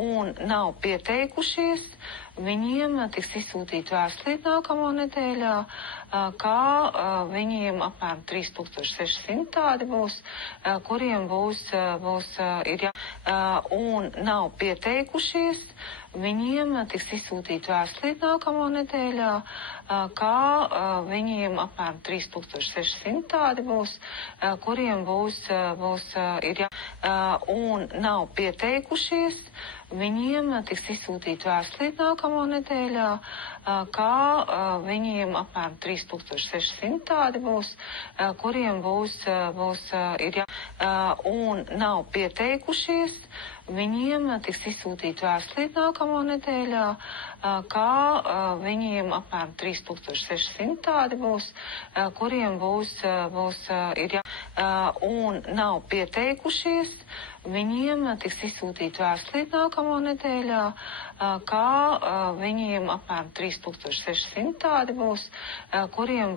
un nav pieteikušies, viņiem tiks izsūtīta vēstulīte nākamo nedēļā, kā viņiem apmēram 3600 tādi būs, kuriem un nav pieteikušies, viņiem tiks izsūtīta vēstulīte nākamo nedēļā, kā viņiem apmēram 3600 tādi būs, kuriem un nav pieteikušies, viņiem tiks izsūtīta vēstulīte nākamo nedēļā, kā viņiem apmēram 3600 tādi būs, kuriem un nav pieteikušies, viņiem tiks izsūtīta vēstulīte nākamo nedēļā, kā viņiem apmēram 3600 tādi būs, kuriem un nav pieteikušies, viņiem tiks izsūtīta vēstulīte nākamo nedēļā, kā viņiem apmēram 3600 tādi būs, kuriem